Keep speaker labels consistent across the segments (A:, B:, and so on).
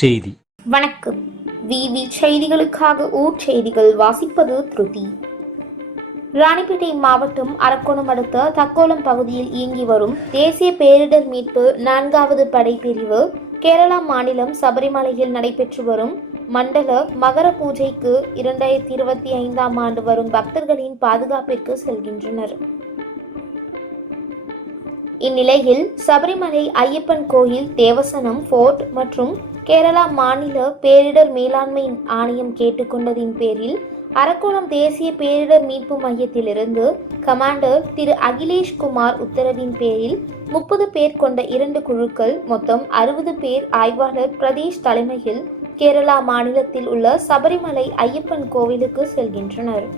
A: செய்தி.
B: வணக்கம். விவி செய்திகளுக்காக ஊர் செய்திகள் வாசிப்பது திருதி. ராணிப்பேட்டை மாவட்டம் அரக்கோணம் அடுத்த தக்கோலம் பகுதியில் இயங்கி வரும் தேசிய பேரிடர் மீட்பு நான்காவது படைப்பிரிவு கேரளா மாநிலம் சபரிமலையில் நடைபெற்று வரும் மண்டல மகர பூஜைக்கு இரண்டாயிரத்தி இருபத்தி ஐந்தாம் ஆண்டு வரும் பக்தர்களின் பாதுகாப்பிற்கு செல்கின்றனர். இந்நிலையில் சபரிமலை ஐயப்பன் கோயில் தேவசனம் ஃபோர்ட் மற்றும் கேரளா மாநில பேரிடர் மேலாண்மை ஆணையம் கேட்டுக்கொண்டதின் பேரில் அரக்கோணம் தேசிய பேரிடர் மீட்பு மையத்திலிருந்து கமாண்டர் திரு அகிலேஷ் குமார் உத்தரவின் பேரில் முப்பது பேர் கொண்ட இரண்டு குழுக்கள் மொத்தம் அறுபது பேர் ஆய்வாளர் பிரதேஷ் தலைமையில் கேரளா மாநிலத்தில் உள்ள சபரிமலை ஐயப்பன் கோவிலுக்கு செல்கின்றனர்.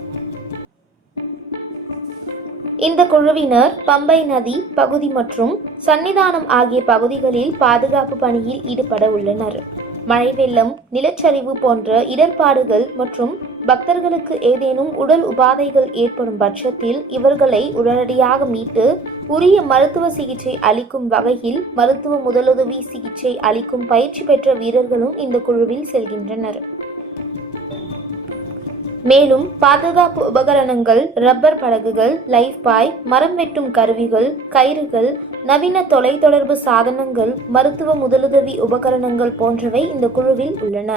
B: இந்த குழுவினர் பம்பை நதி பகுதி மற்றும் சன்னிதானம் ஆகிய பகுதிகளில் பாதுகாப்பு பணியில் ஈடுபட உள்ளனர். மழை வெள்ளம் நிலச்சரிவு போன்ற இடர்பாடுகள் மற்றும் பக்தர்களுக்கு ஏதேனும் உடல் உபாதைகள் ஏற்படும் பட்சத்தில் இவர்களை உடனடியாக மீட்டு உரிய மருத்துவ சிகிச்சை அளிக்கும் வகையில் மருத்துவ முதலுதவி சிகிச்சை அளிக்கும் பயிற்சி பெற்ற வீரர்களும் இந்த குழுவில் செல்கின்றனர். மேலும் பாதுகாப்பு உபகரணங்கள் ரப்பர் படகுகள் லைஃப் பாய் மரம் வெட்டும் கருவிகள் கயிறுகள் நவீன தொலைத்தொடர்பு சாதனங்கள் மருத்துவ முதலுதவி உபகரணங்கள் போன்றவை இந்த குழுவில் உள்ளன.